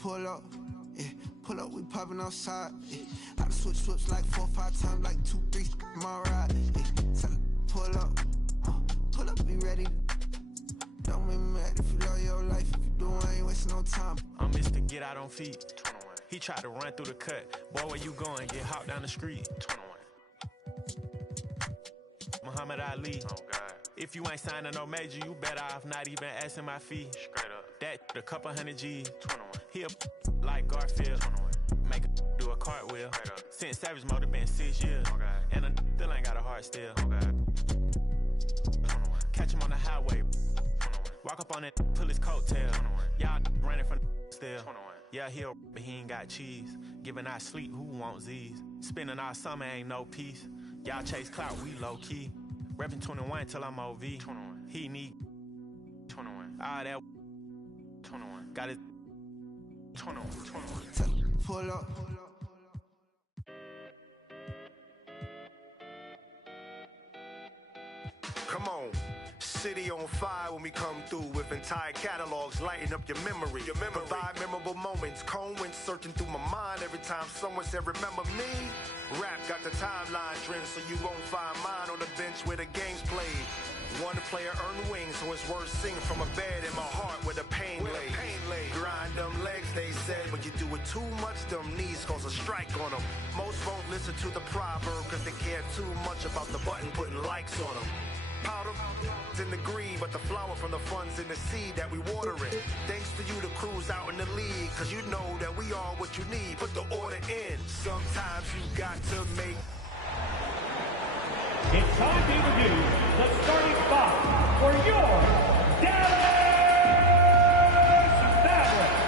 Pull up, yeah. Pull up, we poppin' outside, yeah. I done switch flips like 4 or 5 times, like 2, 3, my ride, yeah. Tell her, pull up, be ready. Don't make me mad if you love your life. If you do, I ain't wasting no time. I'm Mr. Get Out on feet. 21. He tried to run through the cut. Boy, where you going? Get hopped down the street. 21. Muhammad Ali. Oh, God. If you ain't signing no major, you better off not even asking my fee. Straight up. That, a couple hundred G's. 21. He a like Garfield. 21. Make a do a cartwheel. Since Savage Mode been 6 years. Oh, and a still ain't got a heart still. Oh, God. 21. Catch him on the highway. 21. Walk up on it, pull his coattail. 21. Y'all running from still. 21. Yeah, but he ain't got cheese. Giving out sleep, who wants Z's? Spending our summer ain't no peace. Y'all chase clout, we low key. Reppin' 21 till I'm OV. 21. He need 21. All that 21. Got it 21. 21. Pull up. Come on. City on fire when we come through with entire catalogs lighting up your memory. Provide memorable moments. Cone went searching through my mind every time someone said, remember me? Rap got the timeline trend, so you won't find mine on the bench where the game's played. One player earned wings, so it's worth singing from a bed in my heart where the pain lay. Grind them legs, they said, but you do it too much, them knees cause a strike on them. Most won't listen to the proverb cause they care too much about the button putting likes on them. Powder in the green, but the flower from the funds in the seed that we water it. Thanks to you, the crew's out in the league, cause you know that we are what you need. Put the order in. Sometimes you got to make. It's time to introduce the starting five for your Dallas Mavericks.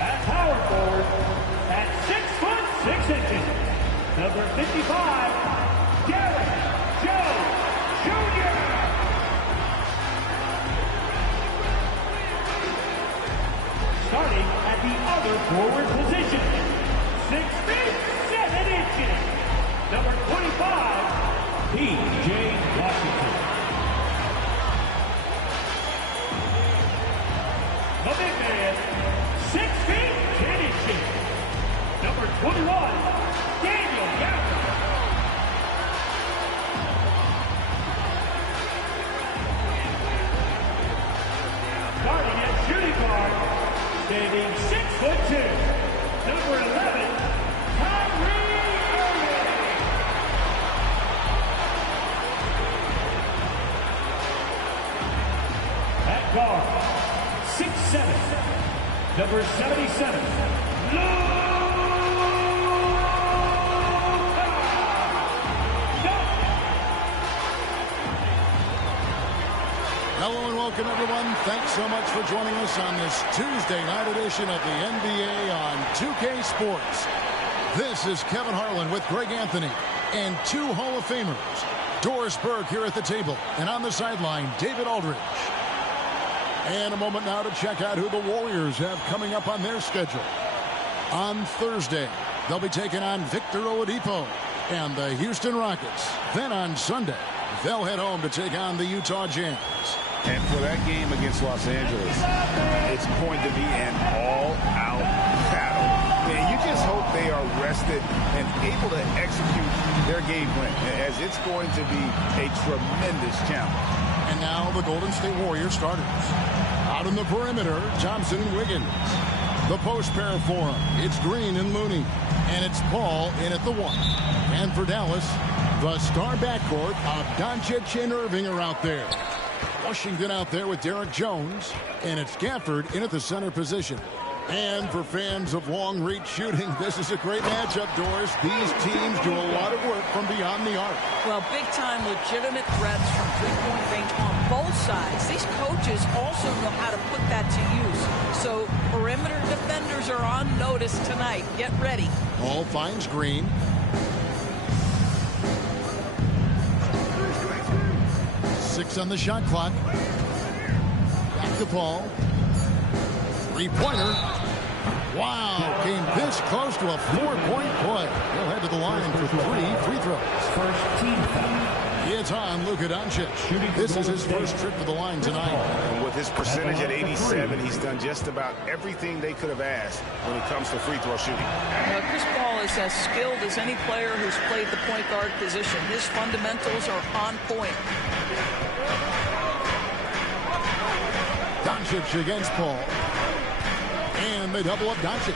At power forward, at 6'6", number 55. Derek Jones Jr. Starting at the other forward position, 6 feet 7 inches, number 25, P.J. Washington. The big man, 6 feet 10 inches, number 21, Daniel Gafford. Starting at shooting guard, standing 6'2", number 11, Kyrie Irving. At guard, 6'7", number 77, Hello and welcome, everyone. Thanks so much for joining us on this Tuesday night edition of the NBA on 2K Sports. This is Kevin Harlan with Greg Anthony and 2 Hall of Famers. Doris Burke here at the table, and on the sideline, David Aldridge. And a moment now to check out who the Warriors have coming up on their schedule. On Thursday, they'll be taking on Victor Oladipo and the Houston Rockets. Then on Sunday, they'll head home to take on the Utah Jazz. And for that game against Los Angeles, it's going to be an all-out battle. And you just hope they are rested and able to execute their game plan, as it's going to be a tremendous challenge. And now the Golden State Warriors starters. Out in the perimeter, Thompson and Wiggins. The post pair for them, it's Green and Looney. And it's Paul in at the 1. And for Dallas, the star backcourt of Doncic and Irving are out there. Washington out there with Derek Jones, and it's Gafford in at the center position. And for fans of long-reach shooting, this is a great matchup, Doris. These teams do a lot of work from beyond the arc. Well, big-time legitimate threats from three-point range on both sides. These coaches also know how to put that to use. So perimeter defenders are on notice tonight. Get ready. Ball finds Green. Six on the shot clock. Back to Paul. Three-pointer. Wow, came this close to a 4-point play. He'll head to the line for 3 free throws. First team foul. It's on Luka Doncic. This is his first trip to the line tonight. And with his percentage at 87, he's done just about everything they could have asked when it comes to free throw shooting. Chris Paul is as skilled as any player who's played the point guard position. His fundamentals are on point. Doncic against Paul. And they double up Doncic.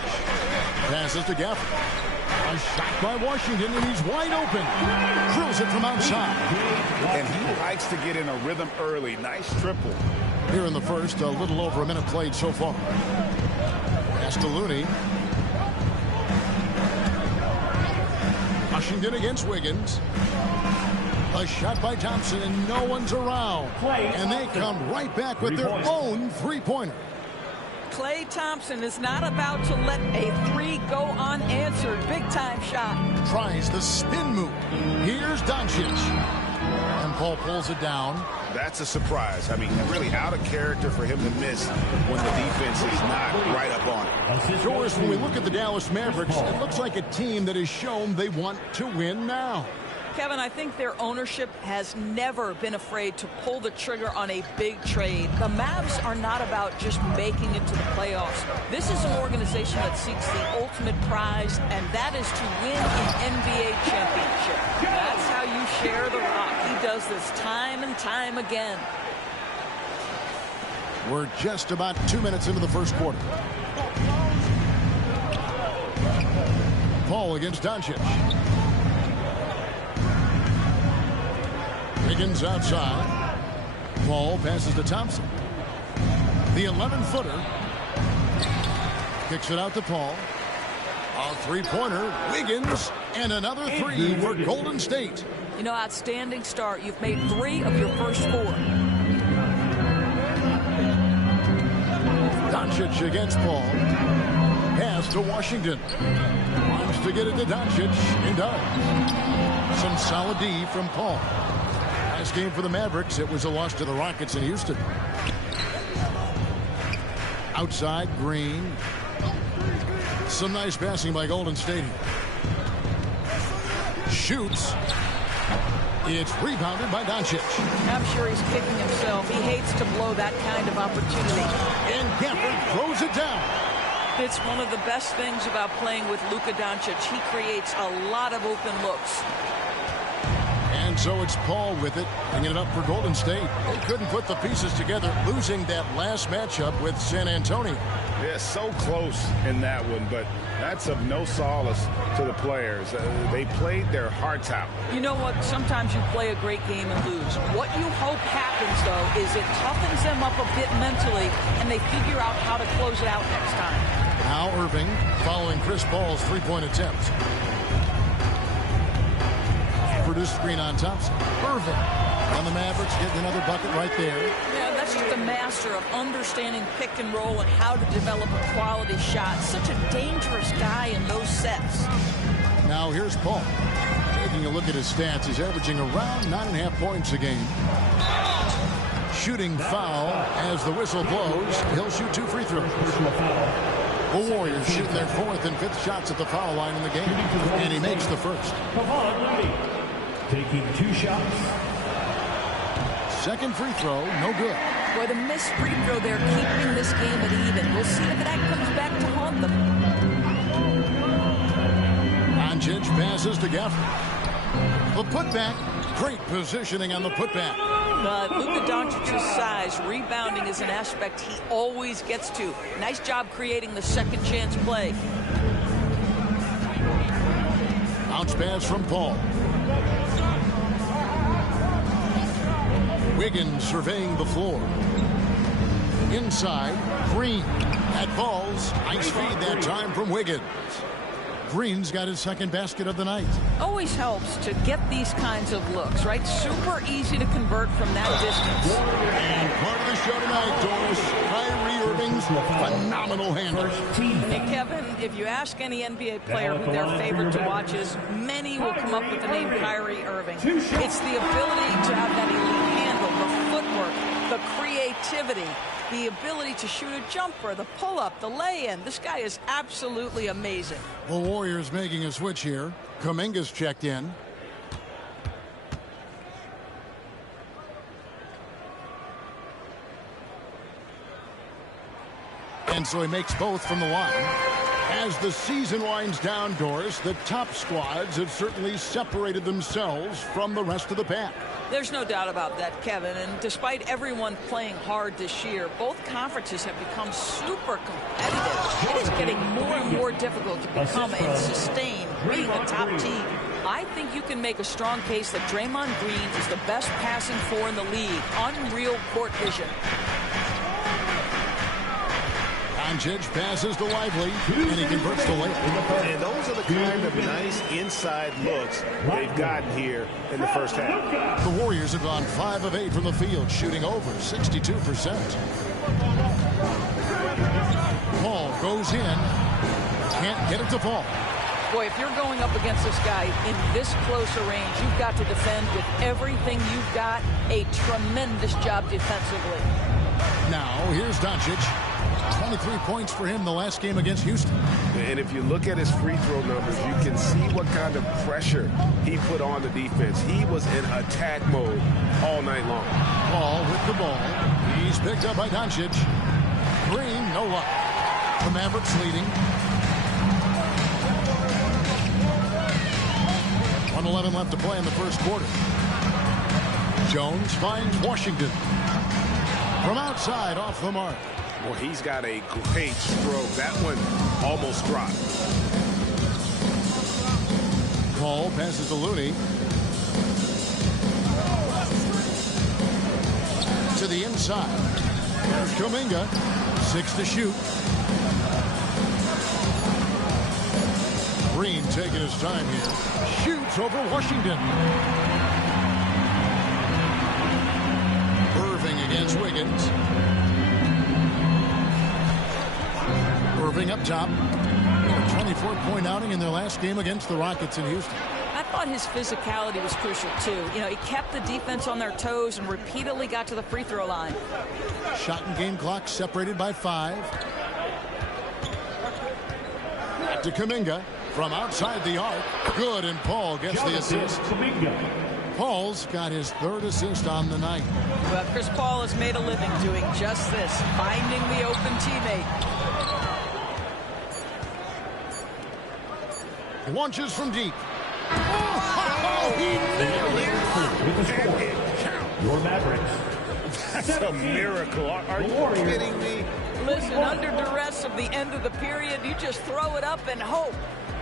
Passes to Gafford. A shot by Washington, and he's wide open. Drills it from outside. And he likes to get in a rhythm early. Nice triple. Here in the first, a little over a minute played so far. Pass to Looney. Washington against Wiggins. A shot by Thompson, and no one's around. And they come right back with their own three-pointer. Klay Thompson is not about to let a three go unanswered. Big-time shot. Tries the spin move. Here's Doncic. And Paul pulls it down. That's a surprise. I mean, really out of character for him to miss when the defense is not right up on it. Doris, when we look at the Dallas Mavericks, it looks like a team that has shown they want to win now. Kevin, I think their ownership has never been afraid to pull the trigger on a big trade. The Mavs are not about just making it to the playoffs. This is an organization that seeks the ultimate prize, and that is to win an NBA championship. That's how you share the rock. He does this time and time again. We're just about 2 minutes into the first quarter. Paul against Doncic. Wiggins outside. Paul passes to Thompson. The 11-footer. Kicks it out to Paul. A three-pointer. Wiggins. And another three for Golden State. You know, outstanding start. You've made 3 of your first 4. Doncic against Paul. Pass to Washington. Wants to get it to Doncic. And does. Some solid D from Paul. Last game for the Mavericks, it was a loss to the Rockets in Houston. Outside, Green. Some nice passing by Golden State. Shoots. It's rebounded by Doncic. I'm sure he's kicking himself. He hates to blow that kind of opportunity. And Gafford throws it down. It's one of the best things about playing with Luka Doncic. He creates a lot of open looks. And so it's Paul with it, bringing it up for Golden State. They couldn't put the pieces together, losing that last matchup with San Antonio. Yeah, so close in that one, but that's of no solace to the players. They played their hearts out. You know what? Sometimes you play a great game and lose. What you hope happens, though, is it toughens them up a bit mentally, and they figure out how to close it out next time. Now Irving following Chris Paul's three-point attempt. Produced screen on Thompson. Irving on the Mavericks getting another bucket right there. Yeah, that's just a master of understanding pick and roll and how to develop a quality shot. Such a dangerous guy in those sets. Now here's Paul. Taking a look at his stats, he's averaging around 9.5 points a game. Shooting foul as the whistle blows. He'll shoot 2 free throws. The Warriors shooting their 4th and 5th shots at the foul line in the game. And he makes the first. Taking 2 shots. Second free throw, no good. Boy, the missed free throw there, keeping this game at even. We'll see if that comes back to haunt them. Doncic passes to Gafford. The putback, great positioning on the putback. Luka Doncic's size, rebounding is an aspect he always gets to. Nice job creating the second chance play. Bounce pass from Paul. Wiggins surveying the floor. Inside, Green. That falls. Nice feed that time from Wiggins. Green's got his second basket of the night. Always helps to get these kinds of looks, right? Super easy to convert from that distance. And part of the show tonight, Doris, Kyrie Irving's phenomenal handle. Hey, Kevin, if you ask any NBA player who their favorite to watch is, many will come up with the name Kyrie Irving. It's the ability to have that elite handle, the footwork, the creativity, the ability to shoot a jumper, the pull-up, the lay-in. This guy is absolutely amazing. The Warriors making a switch here. Kuminga's checked in. And so he makes both from the line. As the season winds down, Doris, the top squads have certainly separated themselves from the rest of the pack. There's no doubt about that, Kevin. And despite everyone playing hard this year, both conferences have become super competitive. It is getting more and more difficult to become and sustain being a top team. I think you can make a strong case that Draymond Green is the best passing four in the league. Unreal court vision. Doncic passes to Lively, and he converts the layup. And those are the kind of nice inside looks they've gotten here in the first half. The Warriors have gone 5 of 8 from the field, shooting over 62%. Paul goes in, can't get it to fall. Boy, if you're going up against this guy in this close a range, you've got to defend with everything you've got. A tremendous job defensively. Now, here's Doncic. 23 points for him the last game against Houston. And if you look at his free throw numbers, you can see what kind of pressure he put on the defense. He was in attack mode all night long. Paul with the ball. He's picked up by Doncic. Green, no luck. The Mavericks leading. 1:11 left to play in the first quarter. Jones finds Washington. From outside, off the mark. Well, he's got a great stroke. That one almost dropped. Paul passes to Looney. To the inside. There's Kuminga. 6 to shoot. Green taking his time here. Shoots over Washington. Irving against Wiggins. Irving up top. A 24-point outing in their last game against the Rockets in Houston. I thought his physicality was crucial, too. You know, he kept the defense on their toes and repeatedly got to the free throw line. Shot and game clock separated by 5. To Kuminga from outside the arc. Good, and Paul gets the assist. Paul's got his 3rd assist on the night. Well, Chris Paul has made a living doing just this, finding the open teammate. Launches from deep. Oh, he nailed it. Your Mavericks. That's a miracle. Are you kidding me? Listen, under duress of the end of the period, you just throw it up and hope.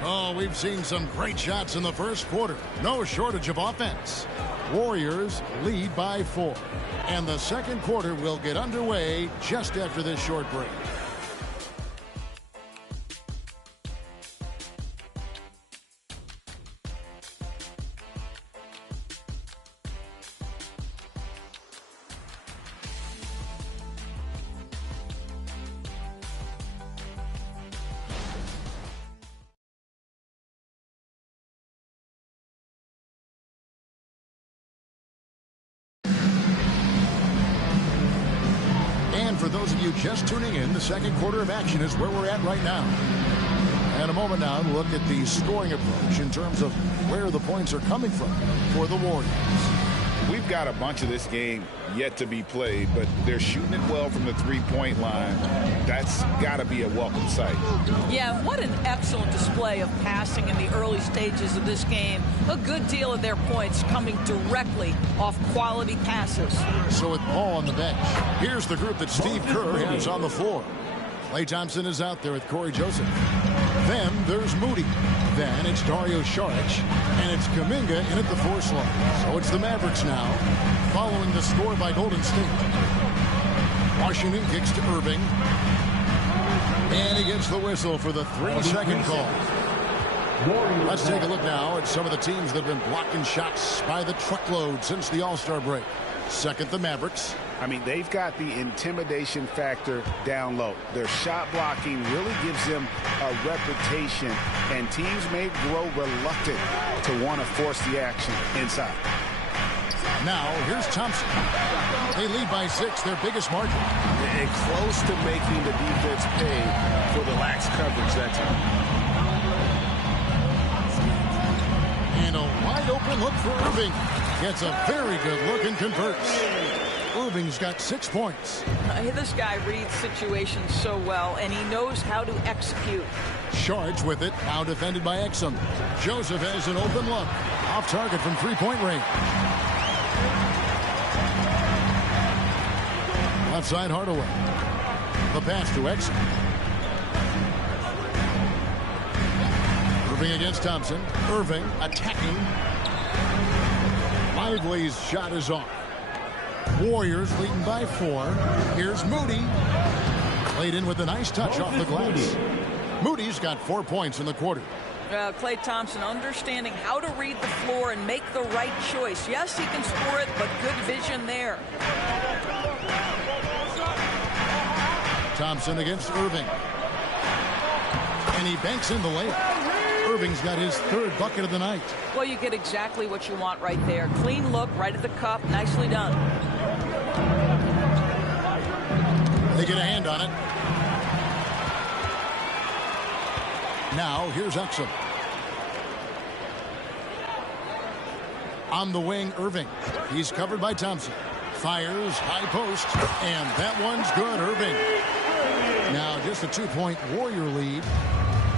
Oh, we've seen some great shots in the first quarter. No shortage of offense. Warriors lead by 4. And the second quarter will get underway just after this short break. For those of you just tuning in, the second quarter of action is where we're at right now. And a moment now to look at the scoring approach in terms of where the points are coming from for the Warriors. We've got a bunch of this game yet to be played, but they're shooting it well from the three-point line. That's got to be a welcome sight. Yeah, what an excellent display of passing in the early stages of this game. A good deal of their points coming directly off quality passes. So with Paul on the bench, here's the group that Steve Kerr has on the floor. Klay Thompson is out there with Corey Joseph. Then there's Moody. Then it's Dario Saric. And it's Kuminga in at the 4 slot. So it's the Mavericks now, following the score by Golden State. Washington kicks to Irving. And he gets the whistle for the 3-second call. Let's take a look now at some of the teams that have been blocking shots by the truckload since the All-Star break. Second, the Mavericks. I mean, they've got the intimidation factor down low. Their shot blocking really gives them a reputation, and teams may grow reluctant to want to force the action inside. Now, here's Thompson. They lead by 6, their biggest margin. And close to making the defense pay for the lax coverage that time. And a wide open look for Irving. Gets a very good look and converts. Irving's got 6 points. This guy reads situations so well, and he knows how to execute. Charge with it. Now defended by Exum. Joseph has an open look. Off target from three-point range. Left side Hardaway. The pass to Exum. Irving against Thompson. Irving attacking. Lively's shot is off. Warriors leading by 4. Here's Moody. Played in with a nice touch off the glass. Moody's got 4 points in the quarter. Klay Thompson understanding how to read the floor and make the right choice. Yes, he can score it, but good vision there. Thompson against Irving. And he banks in the layup. Irving's got his 3rd bucket of the night. Well, you get exactly what you want right there. Clean look, right at the cup. Nicely done. They get a hand on it. Now, here's Exum. On the wing, Irving. He's covered by Thompson. Fires, high post, and that one's good, Irving. Now, just a 2-point Warrior lead.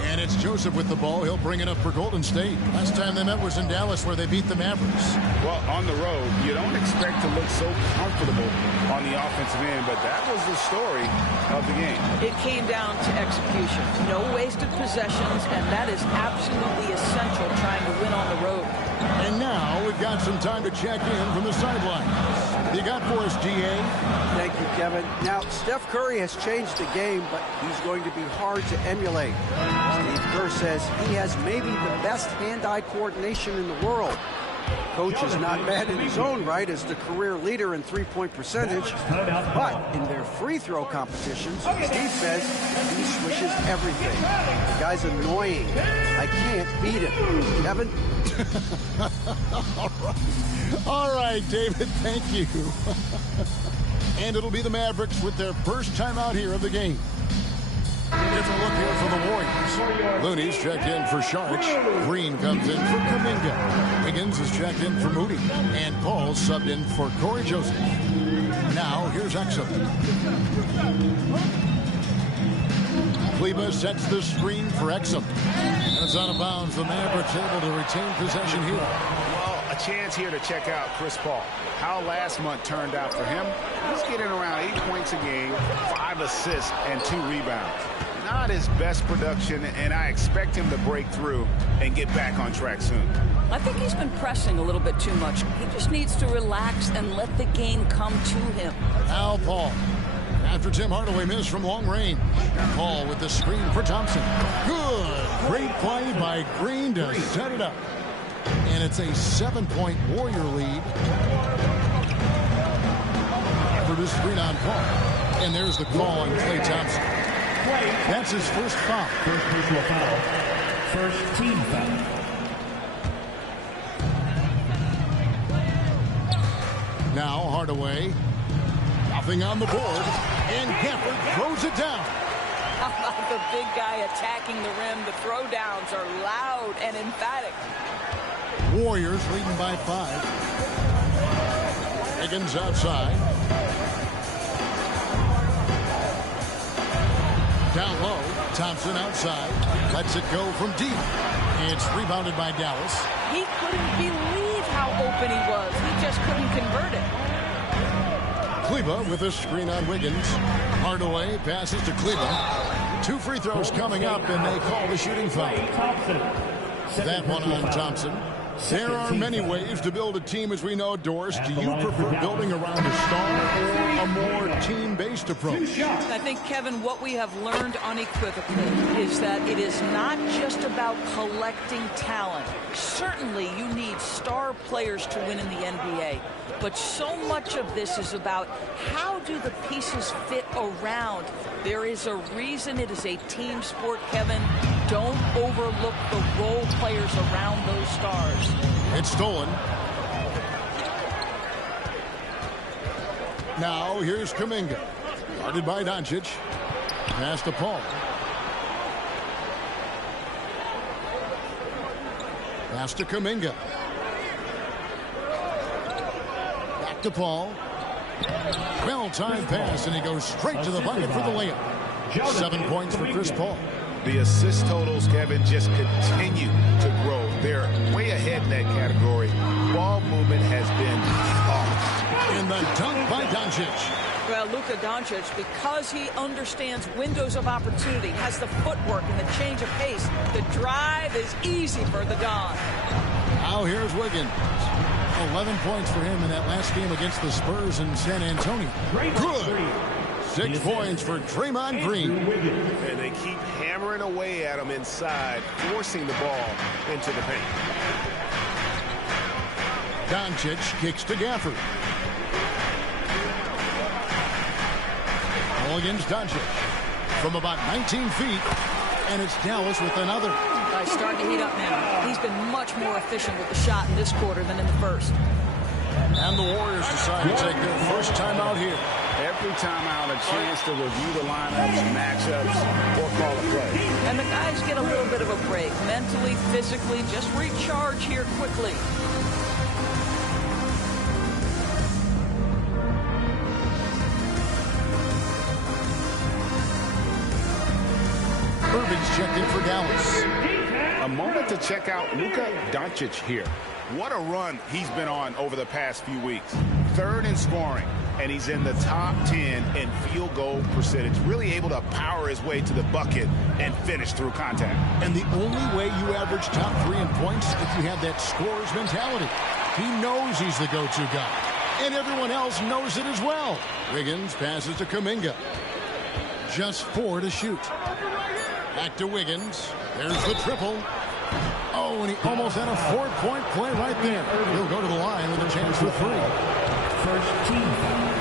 And it's Joseph with the ball. He'll bring it up for Golden State. Last time they met was in Dallas, where they beat the Mavericks. Well, on the road, you don't expect to look so comfortable on the offensive end, but that was the story of the game. It came down to execution. No wasted possessions, and that is absolutely essential trying to win on the road. And now we've got some time to check in from the sidelines. You got for us, DA? Thank you, Kevin. Now, Steph Curry has changed the game, but he's going to be hard to emulate. Steve Kerr says he has maybe the best hand-eye coordination in the world. Coach is not bad in his own right as the career leader in three-point percentage, but in their free throw competitions, Steve says he swishes everything. The guy's annoying. I can't beat him. Kevin? All right, David, thank you. And it'll be the Mavericks with their first time out here of the game. Different look here for the Warriors. Looney's checked in for Sharks. Green comes in for Kuminga. Wiggins is checked in for Moody. And Paul subbed in for Corey Joseph. Now, here's Exum. Kleba sets the screen for Exum. And it's out of bounds. The Mavericks able to retain possession here. Well, a chance here to check out Chris Paul. How last month turned out for him. He's getting around 8 points a game, 5 assists, and 2 rebounds. Not his best production, and I expect him to break through and get back on track soon. I think he's been pressing a little bit too much. He just needs to relax and let the game come to him. Al Paul. After Tim Hardaway missed from long range. Paul with the screen for Thompson. Good. Great play by Green to set it up. And it's a 7-point Warrior lead. After the screen on Paul. And there's the call on Klay Thompson. That's his first foul. First personal foul. First team foul. Now Hardaway. Nothing on the board. And Gafford throws it down. How about the big guy attacking the rim? The throwdowns are loud and emphatic. Warriors leading by 5. Higgins outside. Down low. Thompson outside. Lets it go from deep. It's rebounded by Dallas. He couldn't believe how open he was. He just couldn't convert it. Kleba with a screen on Wiggins. Hardaway passes to Kleba. 2 free throws coming up, and they call the shooting foul. That one on Thompson. There are many ways to build a team, as we know, Doris. Do you prefer building around a star or a more team-based approach? I think, Kevin, what we have learned unequivocally is that it is not just about collecting talent. Certainly, you need star players to win in the NBA. But so much of this is about how do the pieces fit around. There is a reason it is a team sport, Kevin. Don't overlook the role players around those stars. It's stolen. Now here's Kuminga. Guarded by Doncic. Pass to Paul. Pass to Kuminga. Back to Paul. Well-timed pass, and he goes straight to the bucket for the layup. 7 points for Chris Paul. The assist totals, Kevin, just continue to grow. They're way ahead in that category. Ball movement has been off. In the dunk by Doncic. Well, Luka Doncic, because he understands windows of opportunity, has the footwork and the change of pace, the drive is easy for the Don. Now here's Wiggins. 11 points for him in that last game against the Spurs in San Antonio. Good. 6 points for Draymond Green. And they keep hammering away at him inside, forcing the ball into the paint. Doncic kicks to Gafford. Ball against Doncic from about 19 feet, and it's Dallas with another. Guy's starting to heat up now. He's been much more efficient with the shot in this quarter than in the first. And the Warriors decide to take their first time out here. Every time out, a chance to review the lineups, matchups, or call a play. And the guys get a little bit of a break, mentally, physically, just recharge here quickly. Irving's checked in for Dallas. A moment to check out Luka Doncic here. What a run he's been on over the past few weeks. Third in scoring, and he's in the top 10 in field goal percentage. Really able to power his way to the bucket and finish through contact. And the only way you average top 3 in points is if you have that scorer's mentality. He knows he's the go-to guy, and everyone else knows it as well. Wiggins passes to Kuminga. Just 4 to shoot. Back to Wiggins. There's the triple. Oh, and he almost had a 4-point play right there. He'll go to the line with a chance for 3. First team.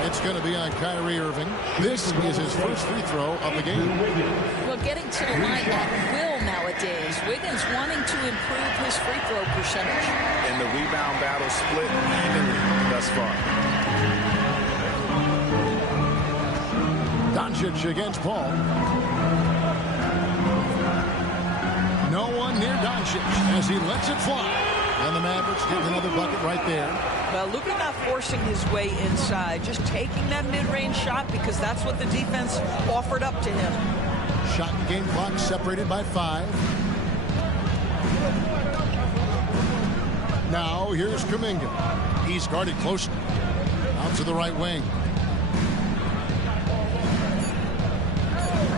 It's going to be on Kyrie Irving. This is his first free throw of the game. Well, getting to the line at will nowadays. Wiggins wanting to improve his free throw percentage. And the rebound battle split evenly thus far. Doncic against Paul. No one near Doncic as he lets it fly. And the Mavericks get another bucket right there. Well, Luka not forcing his way inside, just taking that mid-range shot because that's what the defense offered up to him. Shot and game clock separated by 5. Now here's Kuminga. He's guarded closely. Out to the right wing.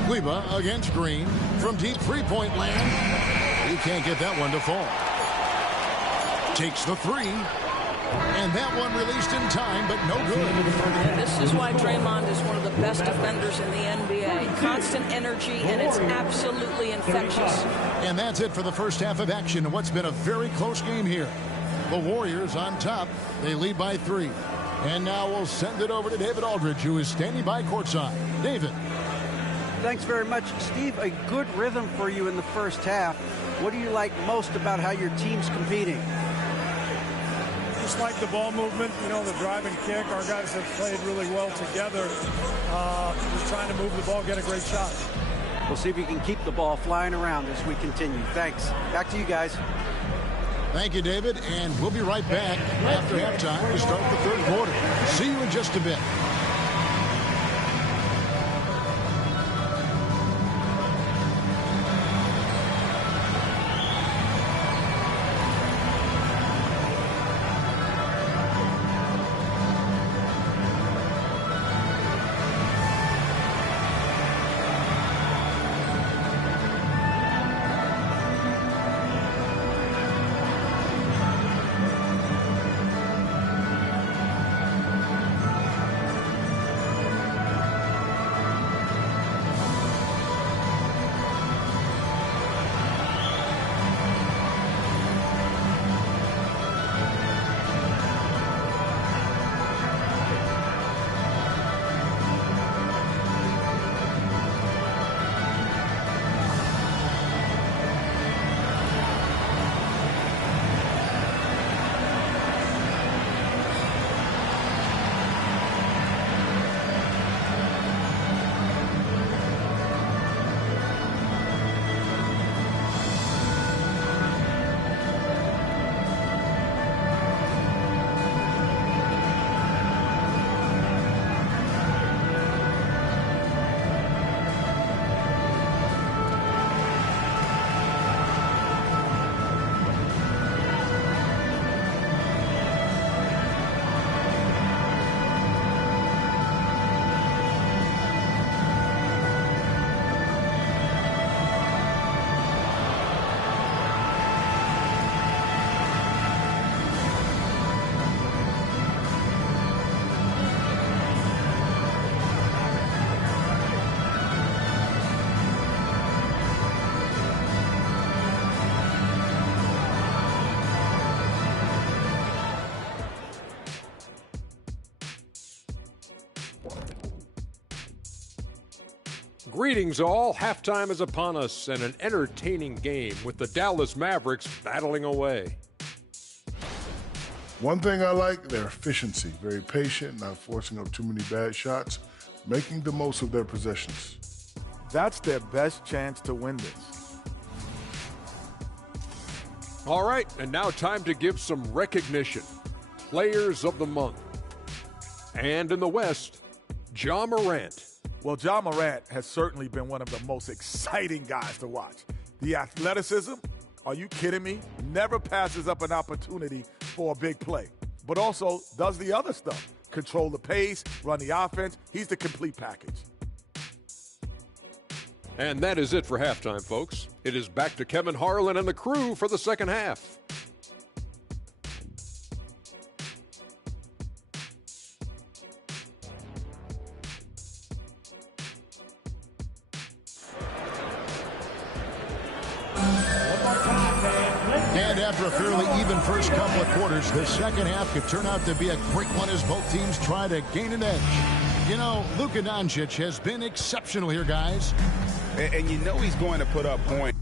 Kleba against Green from deep three-point land. He can't get that one to fall. Takes the 3. And that one released in time, but no good. And this is why Draymond is one of the best defenders in the NBA. Constant energy, and it's absolutely infectious. And that's it for the first half of action in what's been a very close game here. The Warriors on top. They lead by 3. And now we'll send it over to David Aldridge, who is standing by courtside. David. Thanks very much, Steve. A good rhythm for you in the first half. What do you like most about how your team's competing? Just like the ball movement, you know, the drive and kick. Our guys have played really well together. Just trying to move the ball, get a great shot. We'll see if we can keep the ball flying around as we continue. Thanks. Back to you guys. Thank you, David. And we'll be right back after halftime to start the third quarter. See you in just a bit. Greetings all. Halftime is upon us and an entertaining game with the Dallas Mavericks battling away. One thing I like, their efficiency. Very patient, not forcing up too many bad shots, making the most of their possessions. That's their best chance to win this. All right, and now time to give some recognition. Players of the Month. And in the West, Ja Morant. Well, Ja Morant has certainly been one of the most exciting guys to watch. The athleticism, are you kidding me? Never passes up an opportunity for a big play, but also does the other stuff. Control the pace, run the offense. He's the complete package. And that is it for halftime, folks. It is back to Kevin Harlan and the crew for the second half. And after a fairly even first couple of quarters, the second half could turn out to be a great one as both teams try to gain an edge. You know, Luka Doncic has been exceptional here, guys. And you know he's going to put up points.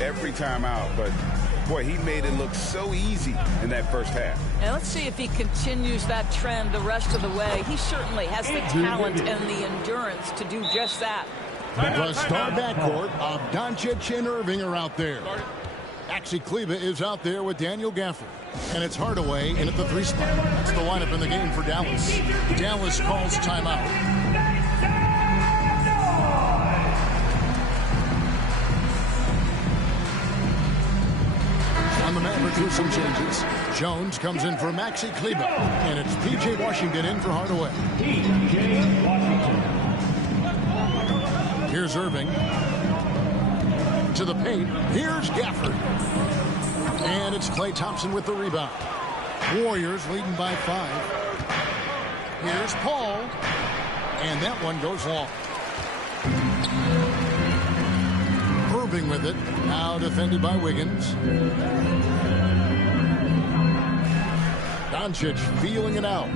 Every time out, but boy, he made it look so easy in that first half. And let's see if he continues that trend the rest of the way. He certainly has the talent and the endurance to do just that. The star backcourt of Doncic and Irving are out there. Maxi Kleber is out there with Daniel Gafford. And it's Hardaway in at the 3 spot. That's the lineup in the game for Dallas. Dallas calls timeout. The Mavericks with some changes. Jones comes in for Maxi Kleber, and it's P.J. Washington in for Hardaway. P.J. Washington. Here's Irving. To the paint. Here's Gafford. And it's Klay Thompson with the rebound. Warriors leading by 5. Here's Paul. And that one goes long. Irving with it. Now defended by Wiggins. Doncic feeling it out.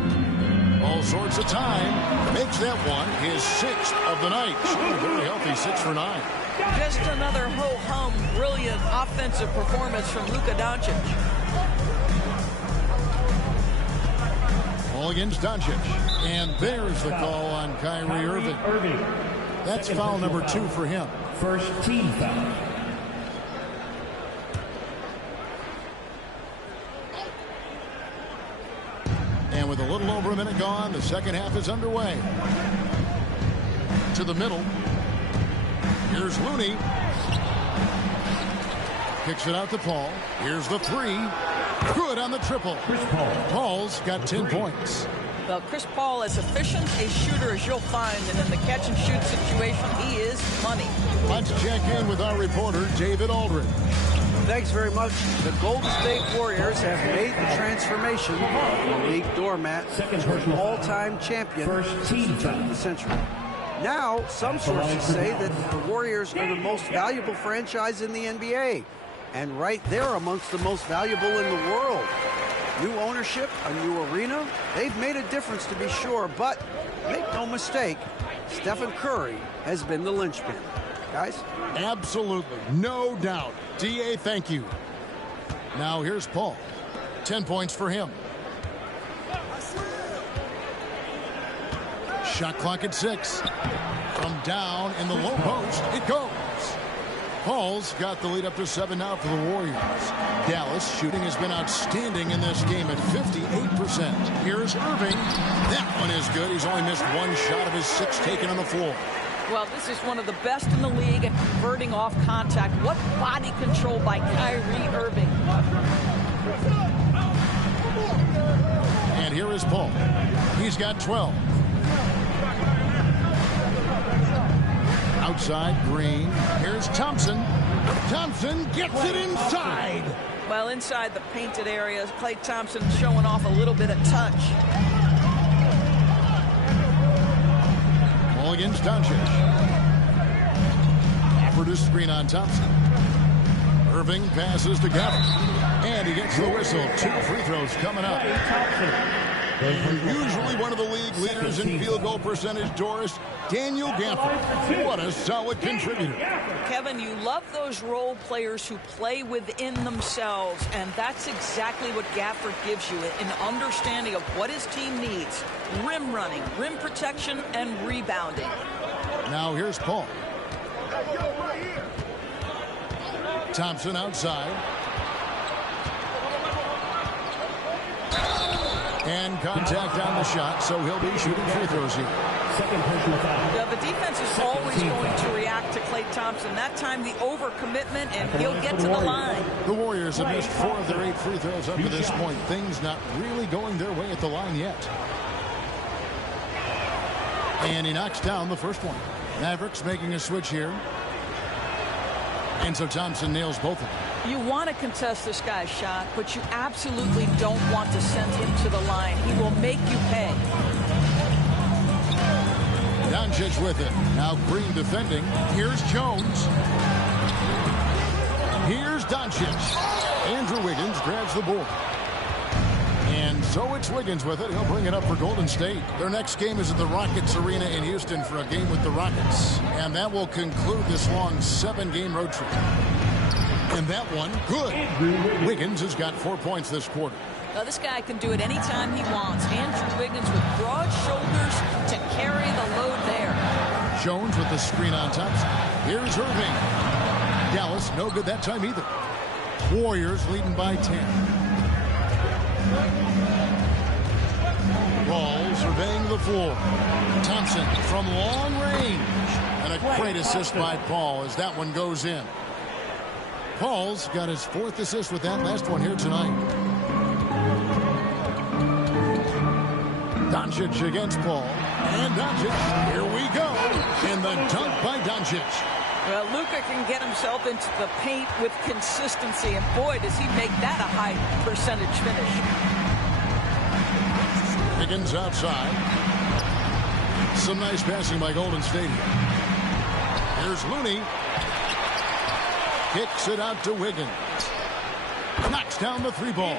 All sorts of time. Makes that one his 6th of the night. Shooting very healthy, 6 for 9. Just another ho-hum, brilliant offensive performance from Luka Doncic. All against Doncic. And there's the call on Kyrie Irving. That's foul number 2 for him. First team foul. And with a little over a minute gone, the second half is underway. To the middle. Here's Looney. Kicks it out to Paul. Here's the 3. Good on the triple. Paul's got 10 points. Well, Chris Paul, as efficient a shooter as you'll find, and in the catch-and-shoot situation, he is money. Let's check in with our reporter, David Aldridge. Thanks very much. The Golden State Warriors have made the transformation from the league doormat to an all-time champion of the century. Now, some sources say that the Warriors are the most valuable franchise in the NBA, and right there amongst the most valuable in the world. New ownership, a new arena, they've made a difference to be sure, but make no mistake, Stephen Curry has been the linchpin. Guys? Absolutely, no doubt. D.A., thank you. Now here's Paul. 10 points for him. Shot clock at 6. From down in the low post, it goes. Paul's got the lead up to 7 now for the Warriors. Dallas shooting has been outstanding in this game at 58%. Here's Irving. That one is good. He's only missed 1 shot of his 6 taken on the floor. Well, this is one of the best in the league at converting off contact. What body control by Kyrie Irving. And here is Paul. He's got 12. Outside, Green. Here's Thompson. Thompson gets it inside. Well, inside the painted areas, Klay Thompson showing off a little bit of touch. Ball against Doncic. Offered a screen on Thompson. Irving passes to Gafford. And he gets the whistle. 2 free throws coming up. Usually one of the league leaders in field goal percentage, Doris, Daniel Gafford. What a solid contributor. Kevin, you love those role players who play within themselves, and that's exactly what Gafford gives you, an understanding of what his team needs. Rim running, rim protection, and rebounding. Now here's Paul. Thompson outside. And contact on the shot, so he'll be shooting free throws here. The defense is always going to react to Klay Thompson. That time, the overcommitment, and he'll get to the line. The Warriors have missed 4 of their 8 free throws up to this point. Things not really going their way at the line yet. And he knocks down the first one. Mavericks making a switch here. And so Thompson nails both of them. You want to contest this guy's shot, but you absolutely don't want to send him to the line. He will make you pay. Doncic with it. Now Green defending. Here's Jones. Here's Doncic. Andrew Wiggins grabs the board. And so it's Wiggins with it. He'll bring it up for Golden State. Their next game is at the Rockets Arena in Houston for a game with the Rockets. And that will conclude this long 7-game road trip. And that one, good. Wiggins has got 4 points this quarter. Now, this guy can do it anytime he wants. Andrew Wiggins with broad shoulders to carry the load there. Jones with the screen on Thompson. Here's Irving. Dallas, no good that time either. Warriors leading by 10. Ball surveying the floor. Thompson from long range. And a great assist by Paul as that one goes in. Paul's got his 4th assist with that last one here tonight. Doncic against Paul. And Doncic, here we go. In the dunk by Doncic. Well, Luka can get himself into the paint with consistency, and boy, does he make that a high percentage finish. Wiggins outside. Some nice passing by Golden State here. Here's Looney. Kicks it out to Wiggins. Knocks down the three ball.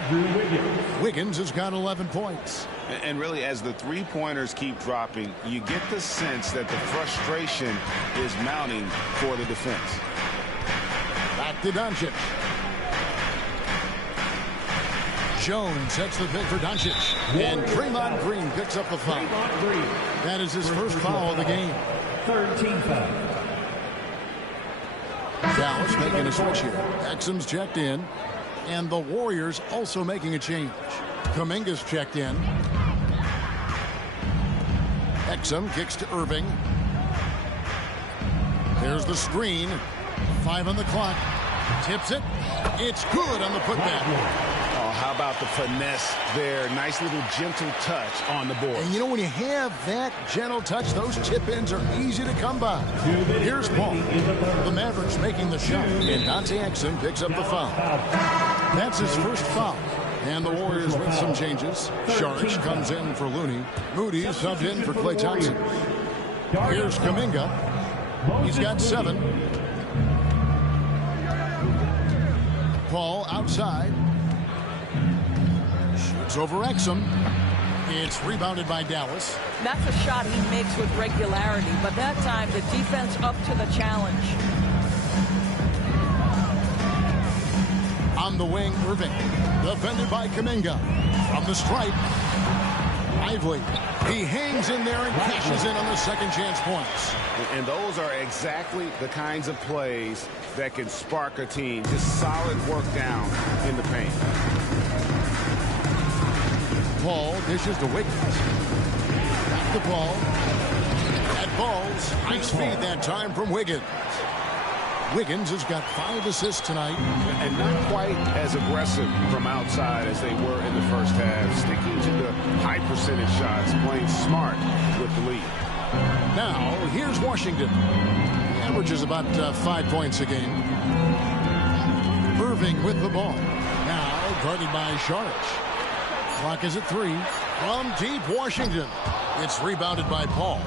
Wiggins has got 11 points. And really, as the three-pointers keep dropping, you get the sense that the frustration is mounting for the defense. Back to Doncic. Jones sets the pick for Doncic. And Draymond Green picks up the foul. That is his first foul of the game. 13 foul. Dallas making a switch here. Exum's checked in. And the Warriors also making a change. Kuminga's checked in. Exum kicks to Irving. There's the screen. 5 on the clock. Tips it. It's good on the putback. Oh, how about the finesse there? Nice little gentle touch on the board. And you know, when you have that gentle touch, those chip-ins are easy to come by. Here's Paul. The Mavericks making the shot. And Dante Exum picks up the foul. That's his first foul. And the Warriors with some changes. Saric comes in for Looney. Moody subbed in for Klay Thompson. Here's Kuminga. He's got 7. Paul outside. Shoots over Exum. It's rebounded by Dallas. That's a shot he makes with regularity, but that time the defense up to the challenge. On the wing, Irving. Defended by Kuminga. From the stripe, Lively. He hangs in there and cashes in on the second chance points. And those are exactly the kinds of plays that can spark a team. Just solid work down in the paint. Paul dishes to Wiggins. Back to Paul. At balls. Nice feed that time from Wiggins. Wiggins has got 5 assists tonight. And not quite as aggressive from outside as they were in the first half. Sticking to the high percentage shots, playing smart with the lead. Now, here's Washington. He averages about 5 points a game. Irving with the ball. Now guarded by Saric. Clock is at 3. From deep, Washington. It's rebounded by Paul.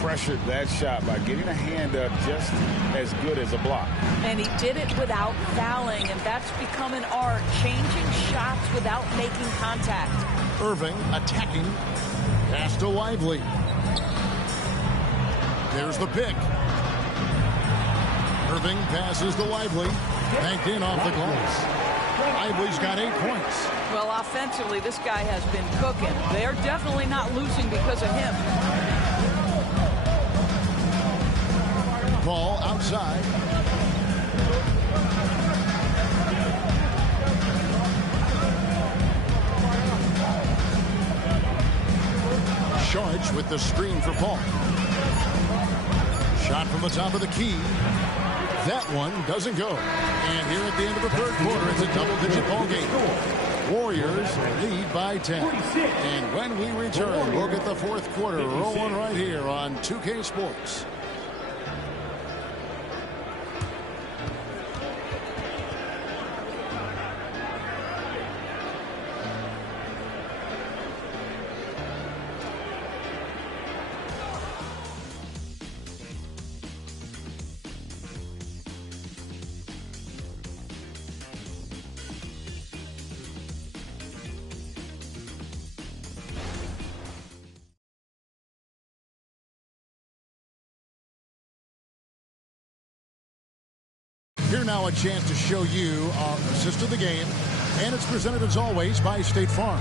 Pressured that shot by getting a hand up just as good as a block. And he did it without fouling, and that's become an art, changing shots without making contact. Irving attacking. Pass to Lively. There's the pick. Irving passes to Lively. Banked in off the glass. Lively's got 8 points. Well, offensively, this guy has been cooking. They're definitely not losing because of him. Ball outside. Saric with the screen for Paul. Shot from the top of the key. That one doesn't go. And here at the end of the third quarter, it's a double-digit ball game. Warriors lead by 10. And when we return, we'll get the fourth quarter rolling right here on 2K Sports. Here now a chance to show you our assist of the game, and it's presented as always by State Farm.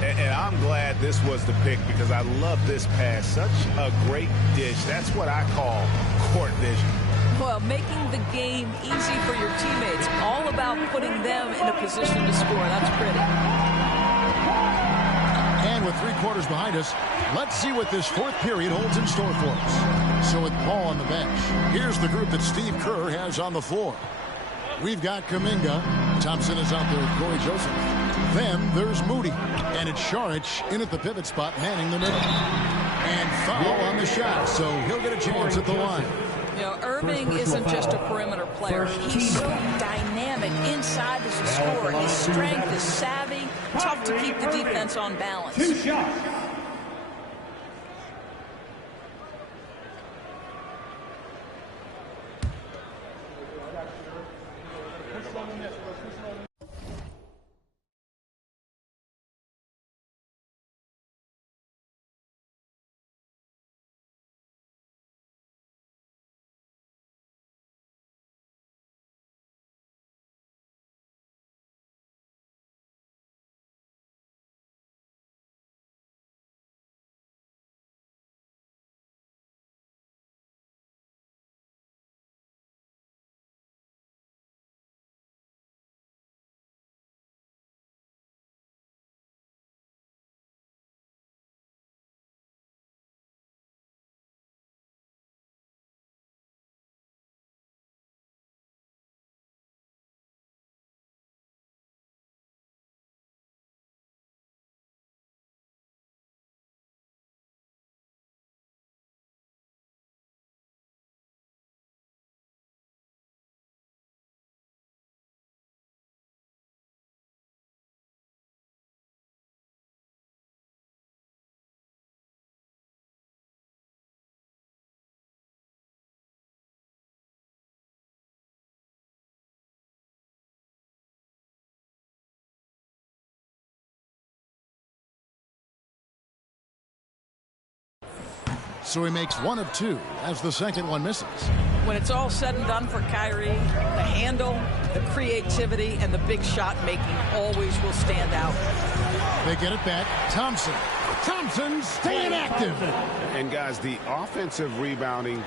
And I'm glad this was the pick because I love this pass. Such a great dish. That's what I call court vision. Well, making the game easy for your teammates. All about putting them in a position to score. That's pretty. And with 3 quarters behind us, let's see what this fourth period holds in store for us. So with Paul on the bench, here's the group that Steve Kerr has on the floor. We've got Kuminga. Thompson is out there with Corey Joseph. Then there's Moody. And it's Saric in at the pivot spot, manning the middle. And foul on the shot, so he'll get a chance at the line. You know, Irving isn't just a perimeter player. He's so dynamic inside as a scorer. His strength is savvy, tough to keep the defense on balance. 2 shots. so he makes 1 of 2 as the second one misses. When it's all said and done for Kyrie, the handle, the creativity, and the big shot making always will stand out. They get it back. Thompson. Thompson staying active. And guys, the offensive rebounding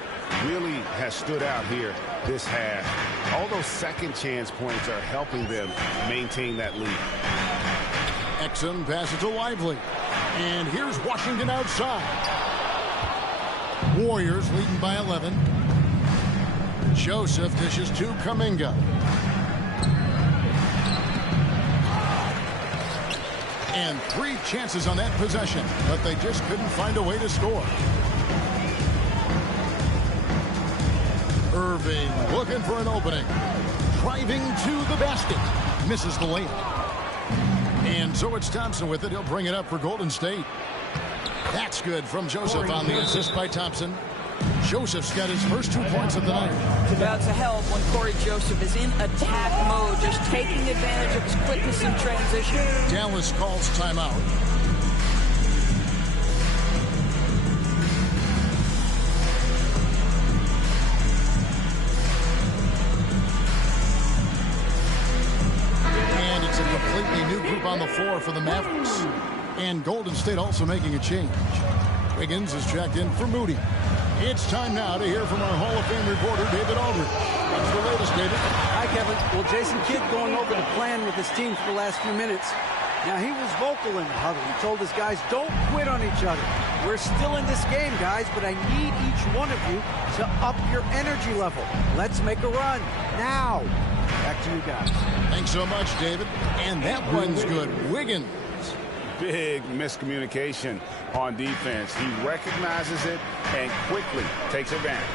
really has stood out here this half. All those second chance points are helping them maintain that lead. Exum passes to Lively. And here's Washington outside. Warriors leading by 11. Joseph dishes to Kuminga. And 3 chances on that possession, but they just couldn't find a way to score. Irving looking for an opening. Driving to the basket. Misses the layup. And so it's Thompson with it. He'll bring it up for Golden State. That's good from Joseph on the assist by Thompson. Joseph's got his first 2 points of the night. That's a help when Corey Joseph is in attack mode, just taking advantage of his quickness in transition. Dallas calls timeout. And it's a completely new group on the floor for the Mavericks. And Golden State also making a change. Wiggins is checked in for Moody. It's time now to hear from our Hall of Fame reporter, David Aldridge. What's the latest, David? Hi, Kevin. Well, Jason Kidd going over the plan with his team for the last few minutes. Now, he was vocal in the huddle. He told his guys, don't quit on each other. We're still in this game, guys, but I need each one of you to up your energy level. Let's make a run now. Back to you guys. Thanks so much, David. And that one's good. Wiggins. Big miscommunication on defense. He recognizes it and quickly takes advantage.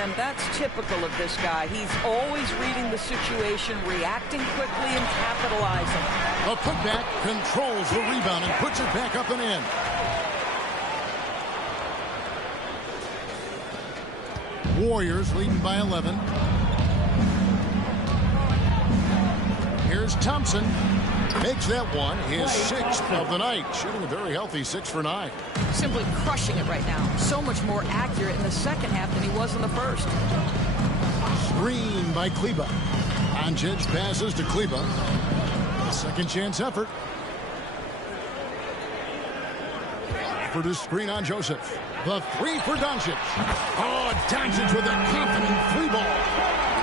And that's typical of this guy. He's always reading the situation, reacting quickly, and capitalizing. A putback controls the rebound and puts it back up and in. Warriors leading by 11. Here's Thompson. Makes that one his 6th of the night. Shooting a very healthy 6 for 9. Simply crushing it right now. So much more accurate in the second half than he was in the first. Screen by Kleba. Doncic passes to Kleba. A second chance effort. For the screen on Joseph. The 3 for Doncic. Oh, Doncic with a confident 3 ball.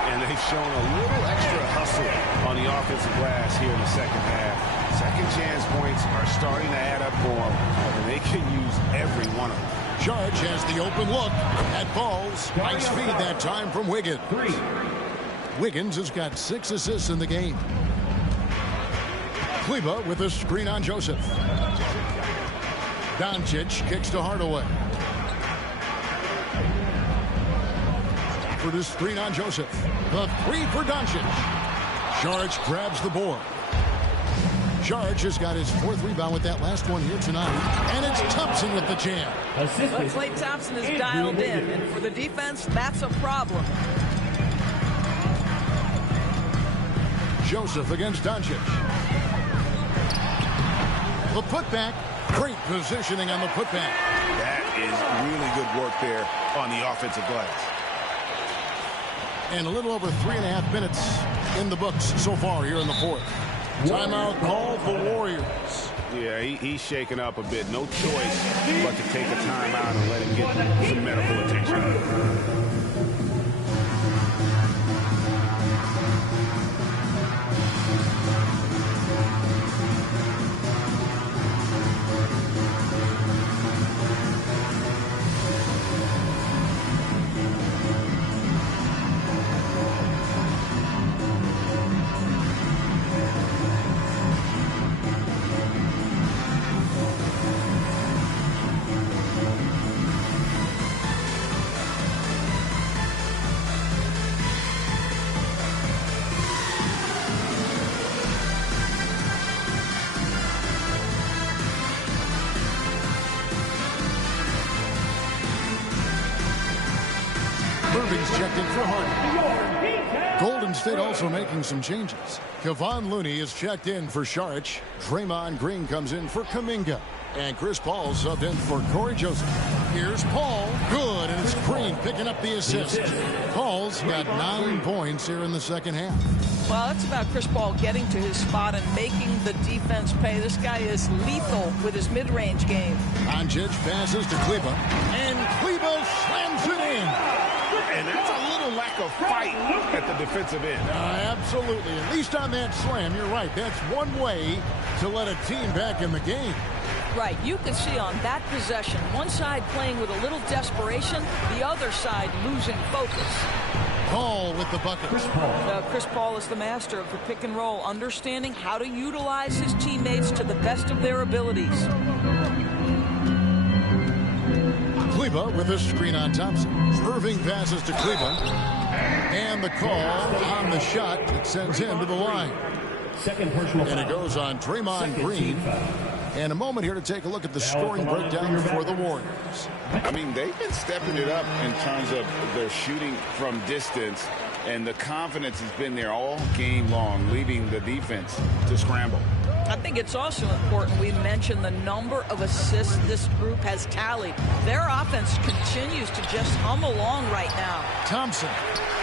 And they've shown a little extra hustle on the offensive glass here in the second half. Second chance points are starting to add up for them, and they can use every one of them. Judge has the open look. That falls. Nice feed that time from Wiggins. Wiggins has got 6 assists in the game. Kleba with a screen on Joseph. Doncic kicks to Hardaway. For the screen on Joseph. The 3 for Doncic. Saric grabs the board. Saric has got his 4th rebound with that last one here tonight. And it's Thompson with the jam. Klay Thompson is dialed in, and for the defense, that's a problem. Joseph against Doncic. The putback. Great positioning on the putback. That is really good work there on the offensive glass. And a little over 3.5 minutes in the books so far here in the 4th. Timeout call for Warriors. Yeah, he's shaken up a bit. No choice but to take a timeout and let him get some medical attention. Irving's checked in for Harden. Golden State also making some changes. Kevon Looney is checked in for Saric. Draymond Green comes in for Kuminga. And Chris Paul subbed in for Corey Joseph. Here's Paul. Good, and it's Green picking up the assist. Paul's got 9 points here in the second half. Well, it's about Chris Paul getting to his spot and making the defense pay. This guy is lethal with his mid-range game. Doncic passes to Kleber, and Kleber slams it in. And that's a little lack of fight at the defensive end. Absolutely. At least on that slam, you're right. That's one way to let a team back in the game. Right. You can see on that possession, one side playing with a little desperation, the other side losing focus. Paul with the bucket. Chris Paul is the master of the pick and roll, understanding how to utilize his teammates to the best of their abilities. Kleber with a screen on Thompson. Irving passes to Kleber. And the call on the shot that sends him to the line. And it goes on Draymond Green. And a moment here to take a look at the scoring breakdown for the Warriors. I mean, they've been stepping it up in terms of their shooting from distance, and the confidence has been there all game long, leaving the defense to scramble. I think it's also important we mention the number of assists this group has tallied. Their offense continues to just hum along right now. Thompson,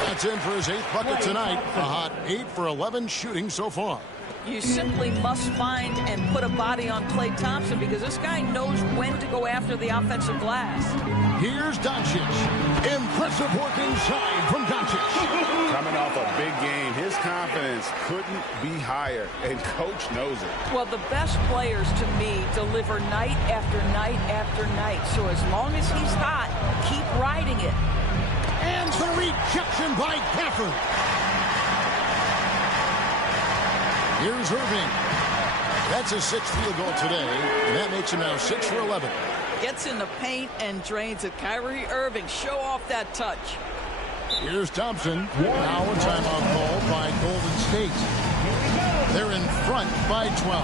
that's in for his 8th bucket tonight. A hot 8 for 11 shooting so far. You simply must find and put a body on Klay Thompson because this guy knows when to go after the offensive glass. Here's Doncic. Impressive work inside from Doncic. Coming off a big game, his confidence couldn't be higher, and coach knows it. Well, the best players to me deliver night after night after night. So as long as he's hot, keep riding it. And the rejection by Gafford. Here's Irving. That's his 6th field goal today, and that makes him now 6 for 11. Gets in the paint and drains it. Kyrie Irving, show off that touch. Here's Thompson. Now a timeout call by Golden State. They're in front by 12.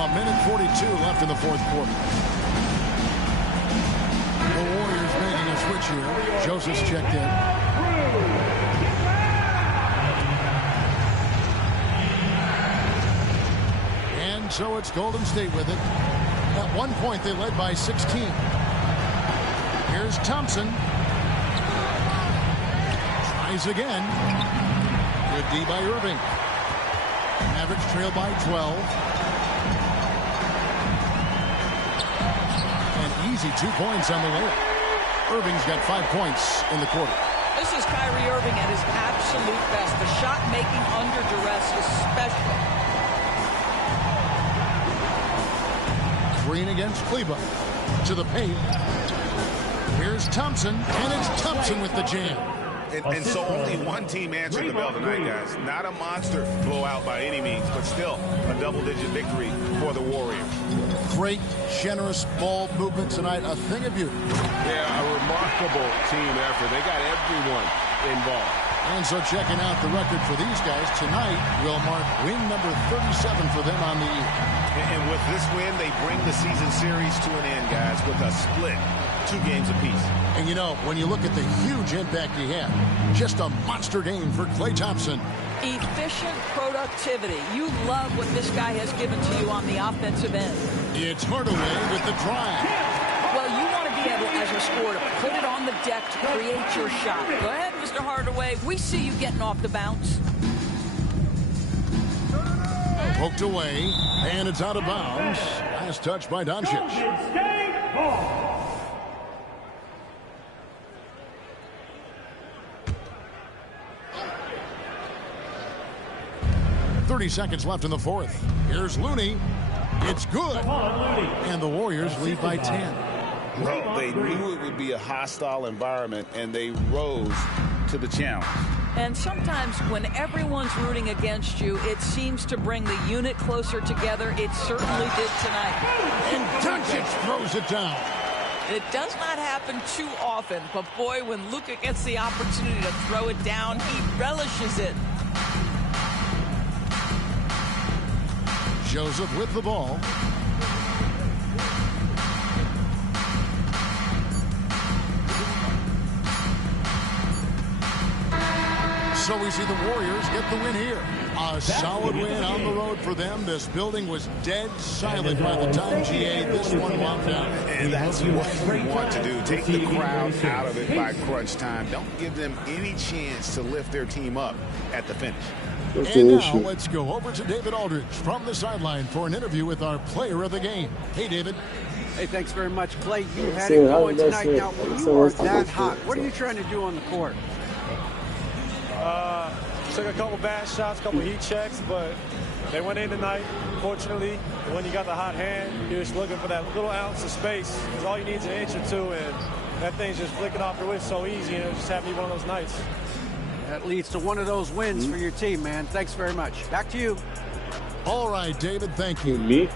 A minute 42 left in the 4th quarter. The Warriors making a switch here. Joseph's checked in. So it's Golden State with it. At one point, they led by 16. Here's Thompson. Tries again. Good D by Irving. Mavericks trail by 12. And easy 2 points on the layup. Irving's got 5 points in the quarter. This is Kyrie Irving at his absolute best. The shot making under duress is special. Green against Kleber. To the paint. Here's Thompson, and it's Thompson with the jam. And so only one team answered the bell tonight, guys. Not a monster blowout by any means, but still a double-digit victory for the Warriors. Great, generous ball movement tonight. A thing of beauty. Yeah, a remarkable team effort. They got everyone involved. And so checking out the record for these guys tonight will mark win number 37 for them on the year. And with this win, they bring the season series to an end, guys, with a split, 2 games apiece. And you know, when you look at the huge impact he had, just a monster game for Klay Thompson. Efficient productivity. You love what this guy has given to you on the offensive end. It's Hardaway with the drive. Well, you want to be able, as a scorer, to put it on the deck to create your shot. Go ahead, Mr. Hardaway. We see you getting off the bounce. Poked away, and it's out of bounds. Last touch by Doncic. 30 seconds left in the 4th. Here's Looney. It's good. And the Warriors lead by 10. Well, they knew it would be a hostile environment, and they rose to the challenge. And sometimes when everyone's rooting against you, it seems to bring the unit closer together. It certainly did tonight. And Doncic throws it down. It does not happen too often, but boy, when Luka gets the opportunity to throw it down, he relishes it. Joseph with the ball. So we see the Warriors get the win here. A solid win on the road for them. This building was dead silent by the time GA this one wound down. And that's what we want to do. Take the crowd out of it by crunch time. Don't give them any chance to lift their team up at the finish. And now let's go over to David Aldridge from the sideline for an interview with our player of the game. Hey, David. Hey, thanks very much, Clay. You had it going tonight. Now, when you are that hot, what are you trying to do on the court? Took a couple bad shots, a couple heat checks, but they went in tonight, fortunately. When you got the hot hand, you're just looking for that little ounce of space, because all you need is an inch or two, and that thing's just flicking off the wrist so easy, and it just happened to be one of those nights. That leads to one of those wins for your team, man. Thanks very much. Back to you. All right, David, thank you. Me?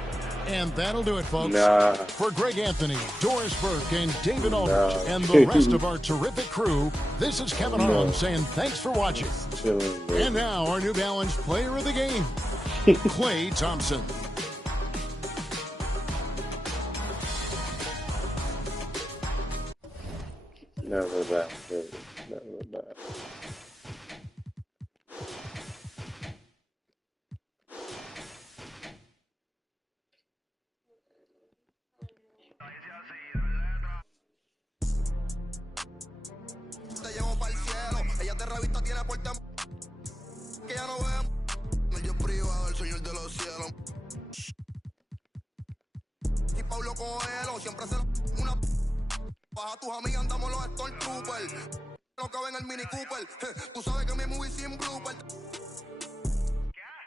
And that'll do it, folks. Nah. For Greg Anthony, Doris Burke, and David Aldridge, and the rest of our terrific crew, this is Kevin Harlan saying thanks for watching. And now, our New Balance player of the game, Clay Thompson. Never that. Never that. Te llevo para el cielo, ella te revista, tiene porte que ya no vemos. El Dios privado, el Señor de los cielos. Y Pablo Coelho siempre se una baja tus amigas, andamos los Stormtroopers. No cabe en el Mini Cooper. Tú sabes que mi movie sin blooper.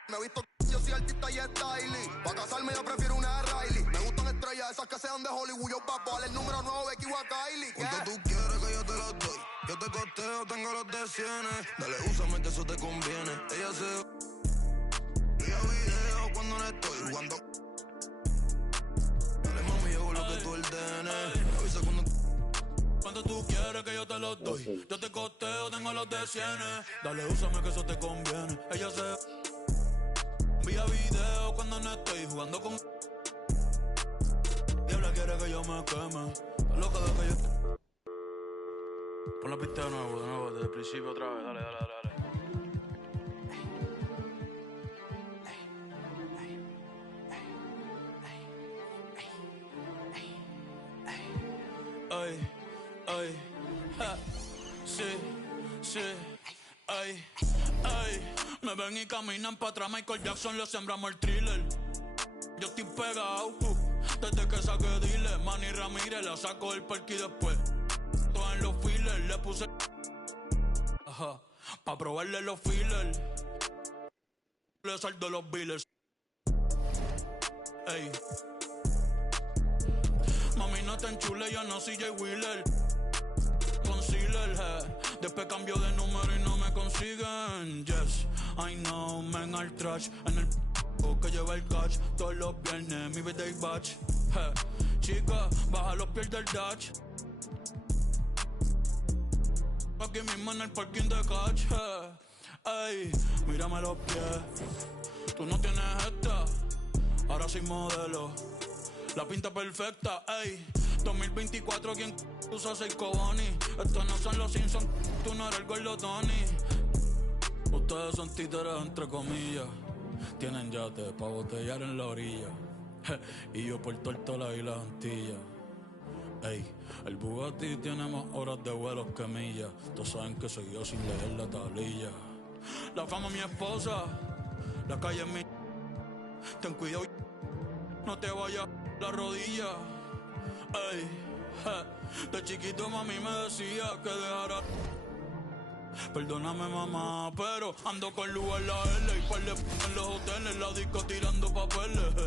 Me he visto, yo soy artista y styling. Para casarme yo prefiero una Riley. Me gustan estrellas, esas que sean de Hollywood. Yo papo, el número 9, Becky o a Kylie. Cuando tú quieres que yo te los doy. Yo te costeo, tengo los de cienes. Dale, úsame que eso te conviene. Ella se... Vía video cuando no estoy jugando. Dale, mami, yo hago lo que tú ordenes. Me avisa cuando tú quieres que yo te los doy. Yo te costeo, tengo los de cienes. Dale, úsame que eso te conviene. Ella se... Vía video cuando no estoy jugando con... Diabla quiere que yo me queme. Loca de que yo... Pon la pista de nuevo, desde el principio otra vez. Dale. Ay, ja, sí, ay. Me ven y caminan para atrás, Michael Jackson, le sembramos el thriller. Yo estoy pegado, desde que saqué dile. Manny Ramírez, la saco del parque y después todo en los fillers, le puse pa' probarle los fillers. Le saldo los billers. Ey, mami no te enchule, yo no soy Jay Wheeler. Concealer, después cambio de número y no me consiguen. Yes, I know, men al trash. En el que lleva el catch. Todos los viernes, mi birthday batch. Chica, baja los pies del dash. Aquí mismo en el parking de catch. Ey, mírame los pies. Tú no tienes esta. Ahora soy modelo. La pinta perfecta, ey. 2024, ¿quién usa 6 cobones? Estos no son los Simpsons, tú no eres el gordo Tony. Ustedes son títeres entre comillas. Tienen yate pa' botellar en la orilla. Y yo por Tortola y las Antillas. Ey, el Bugatti tiene más horas de vuelos que millas. Todos saben que soy yo sin leer la tablilla. La fama es mi esposa, la calle es mi... Ten cuidado, no te vayas la rodilla. Ey, de chiquito mami me decía que dejara. Perdóname mamá, pero ando con luz en la L y par de en los hoteles, la disco tirando papeles.